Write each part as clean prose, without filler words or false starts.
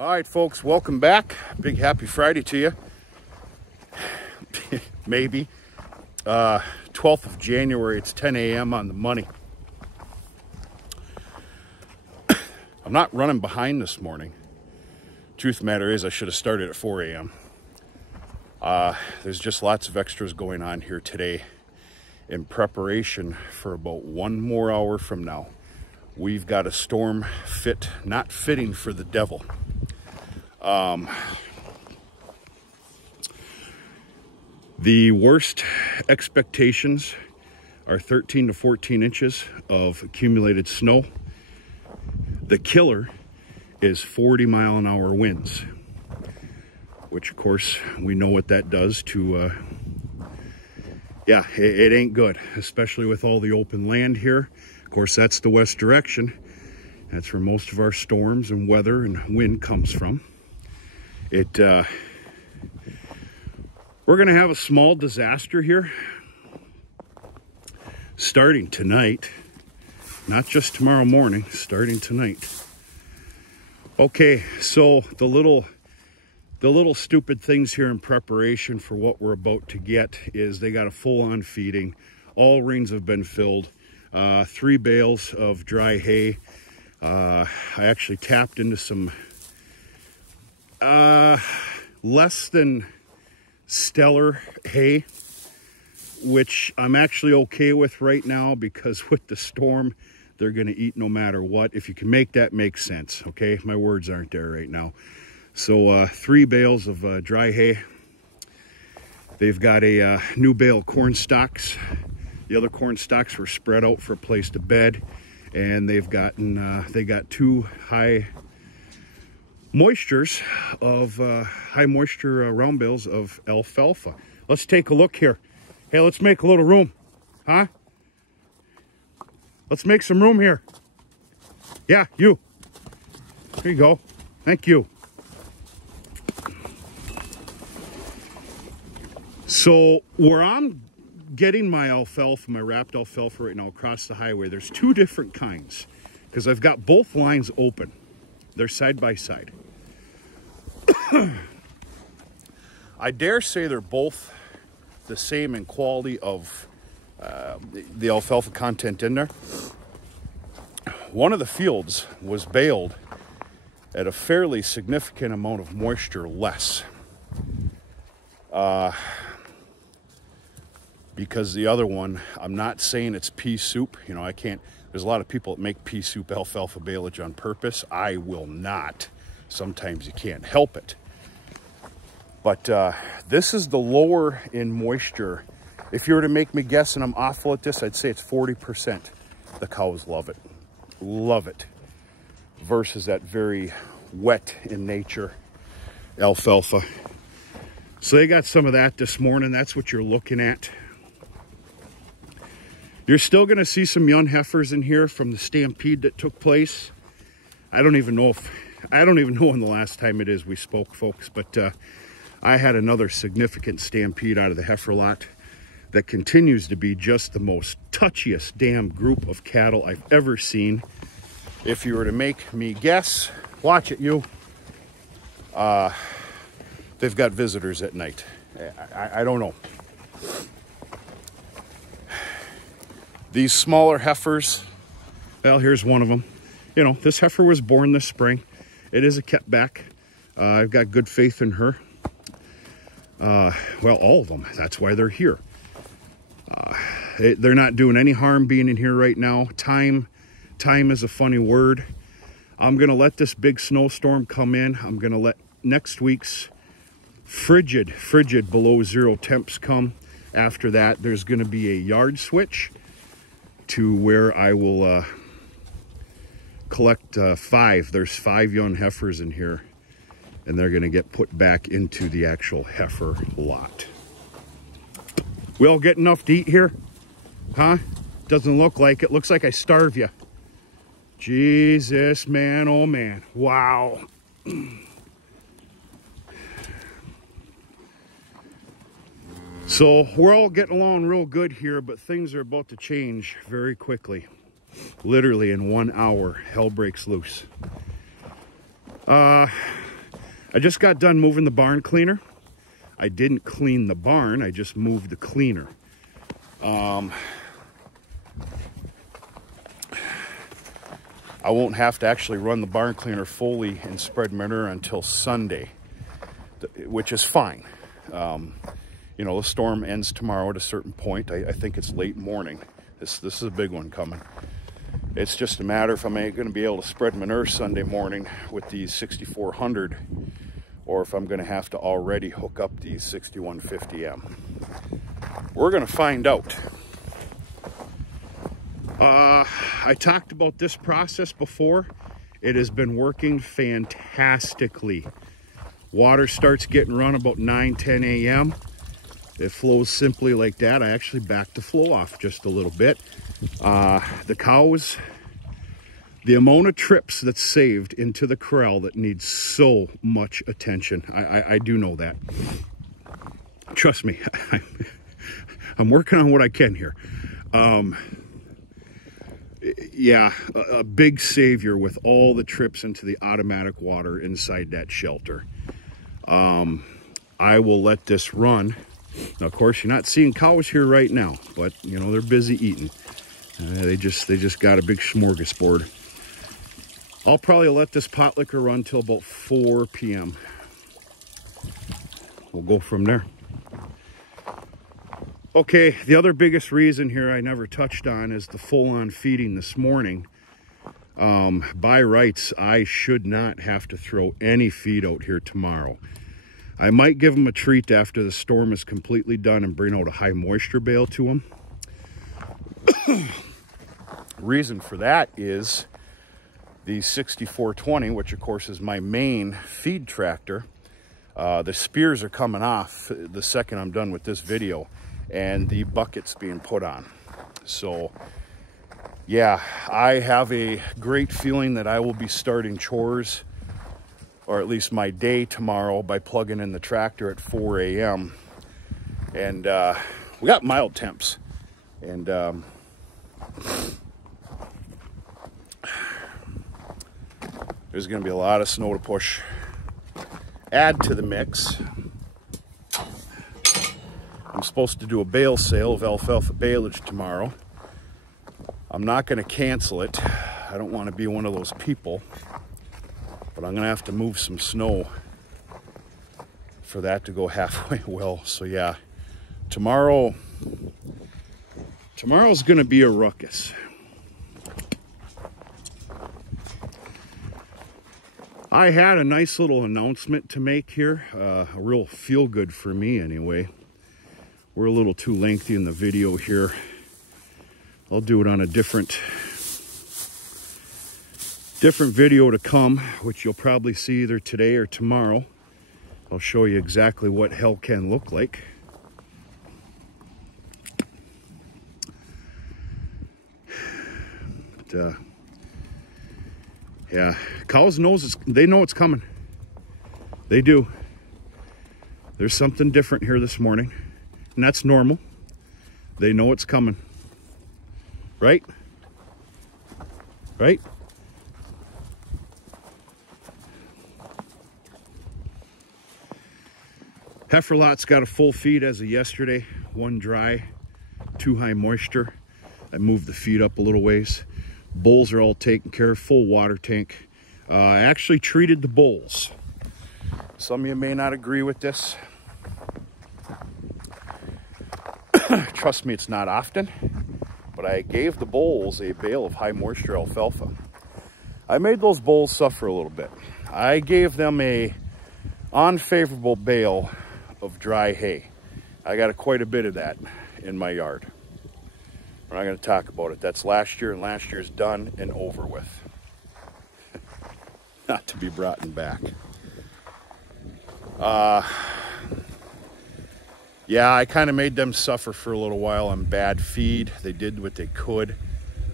All right, folks, welcome back. Big happy Friday to you. Maybe. 12th of January, it's 10 a.m. on the money. I'm not running behind this morning. Truth of the matter is I should have started at 4 a.m. There's just lots of extras going on here today in preparation for about 1 more hour from now. We've got a storm not fitting for the devil. The worst expectations are 13 to 14 inches of accumulated snow. The killer is 40-mile-an-hour winds, which of course we know what that does to, yeah, it ain't good, especially with all the open land here. Of course, that's the west direction. That's where most of our storms and weather and wind comes from. We're gonna have a small disaster here starting tonight, not just tomorrow morning, starting tonight. Okay, so the little stupid things here in preparation for what we're about to get is they got a full-on feeding. All rings have been filled. 3 bales of dry hay. I actually tapped into some less than stellar hay, which I'm actually okay with right now because with the storm, they're going to eat no matter what. If you can make that make sense, okay? My words aren't there right now. So 3 bales of dry hay. They've got a new bale of corn stalks. The other corn stalks were spread out for a place to bed, and they got 2 high moisture round bales of alfalfa. Let's take a look here. Hey, let's make a little room, huh? Let's make some room here. Yeah, you. Here you go. Thank you. So where I'm getting my alfalfa, my wrapped alfalfa right now across the highway, there's 2 different kinds because I've got both lines open. They're side by side. I dare say they're both the same in quality of the alfalfa content in there. One of the fields was baled at a fairly significant amount of moisture less. Because the other one, I'm not saying it's pea soup. You know, I can't, there's a lot of people that make pea soup alfalfa baleage on purpose. I will not. Sometimes you can't help it. But this is the lower in moisture. If you were to make me guess, and I'm awful at this, I'd say it's 40%. The cows love it. Love it. Versus that very wet in nature alfalfa. So they got some of that this morning. That's what you're looking at. You're still going to see some young heifers in here from the stampede that took place. I don't even know when the last time it is we spoke, folks, but I had another significant stampede out of the heifer lot that continues to be just the most touchiest damn group of cattle I've ever seen. If you were to make me guess, watch it, you. They've got visitors at night. I don't know. These smaller heifers, well, here's one of them. You know, this heifer was born this spring. It is a kept back. I've got good faith in her. Well, all of them. That's why they're here. They're not doing any harm being in here right now. Time is a funny word. I'm going to let this big snowstorm come in. I'm going to let next week's frigid below 0 temps come. After that, there's going to be a yard switch to where I will collect 5. There's 5 young heifers in here, and they're going to get put back into the actual heifer lot. We all get enough to eat here? Huh? Doesn't look like it. Looks like I starve you. Jesus, man, oh man. Wow. So we're all getting along real good here, but things are about to change very quickly. Literally in 1 hour, hell breaks loose. I just got done moving the barn cleaner. I didn't clean the barn, I just moved the cleaner. I won't have to actually run the barn cleaner fully and spread manure until Sunday, which is fine. You know, the storm ends tomorrow at a certain point. I think it's late morning. This is a big one coming. It's just a matter if I'm going to be able to spread manure Sunday morning with these 6400, or if I'm going to have to already hook up these 6150M. We're going to find out. I talked about this process before. It has been working fantastically. Water starts getting run about 9-10 a.m. It flows simply like that. I actually backed the flow off just a little bit. The cows, the amount of trips that's saved into the corral that needs so much attention. I do know that. Trust me, I'm working on what I can here. Yeah, a big savior with all the trips into the automatic water inside that shelter. I will let this run. Now, of course, you're not seeing cows here right now, but you know they're busy eating. They just got a big smorgasbord. I'll probably let this pot liquor run till about 4 p.m. We'll go from there. Okay, the other biggest reason here I never touched on is the full-on feeding this morning. By rights, I should not have to throw any feed out here tomorrow. I might give them a treat after the storm is completely done and bring out a high moisture bale to them. Reason for that is the 6420, which of course is my main feed tractor. The spears are coming off the second I'm done with this video, and the bucket's being put on. So yeah, I have a great feeling that I will be starting chores, or at least my day tomorrow, by plugging in the tractor at 4 a.m. And we got mild temps, and there's going to be a lot of snow to push. Add to the mix, I'm supposed to do a bale sale of alfalfa baleage tomorrow. I'm not going to cancel it. I don't want to be one of those people, but I'm going to have to move some snow for that to go halfway well. So yeah, tomorrow's going to be a ruckus. I had a nice little announcement to make here, a real feel good for me anyway. We're a little too lengthy in the video here. I'll do it on a different video to come, which you'll probably see either today or tomorrow. I'll show you exactly what hell can look like. But, yeah, cows they know it's coming. They do. There's something different here this morning, and that's normal. They know it's coming. Right? Right? Heifer lot's got a full feed as of yesterday. 1 dry, 2 high moisture. I moved the feed up a little ways. Bulls are all taken care of, full water tank. I actually treated the bulls. Some of you may not agree with this. Trust me, it's not often, but I gave the bulls a bale of high moisture alfalfa. I made those bulls suffer a little bit. I gave them a unfavorable bale of dry hay. I got quite a bit of that in my yard. We're not going to talk about it. That's last year, and last year's done and over with. Not to be brought back. Yeah, I kind of made them suffer for a little while on bad feed. They did what they could.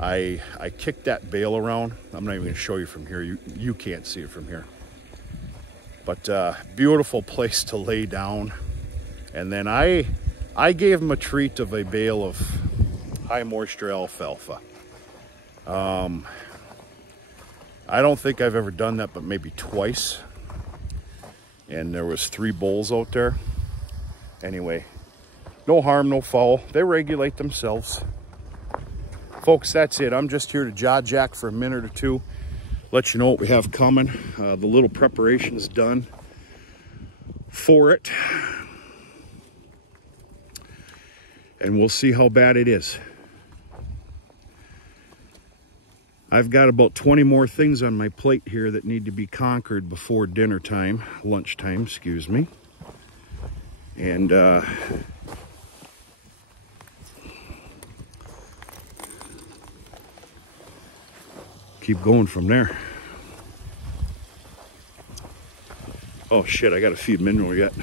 I kicked that bale around. I'm not even going to show you from here. You can't see it from here. But beautiful place to lay down. And then I gave them a treat of a bale of high moisture alfalfa. I don't think I've ever done that, but maybe twice. and there was 3 bulls out there. Anyway, no harm, no foul. They regulate themselves. Folks, that's it. I'm just here to jaw-jack for a minute or two, let you know what we have coming. The little preparation's done for it, and we'll see how bad it is. I've got about 20 more things on my plate here that need to be conquered before dinner time, lunchtime, excuse me. And keep going from there. Oh shit, I gotta feed mineral yet.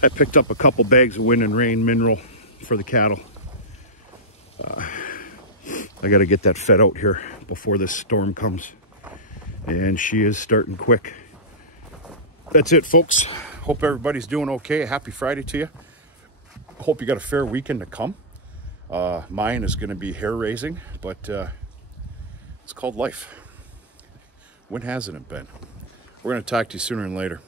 I picked up a couple bags of Wind and Rain mineral for the cattle. I gotta get that fed out here before this storm comes. And she is starting quick. That's it, folks. Hope everybody's doing okay. Happy Friday to you. Hope you got a fair weekend to come. Mine is gonna be hair raising, but it's called life. When hasn't it been? We're going to talk to you sooner than later.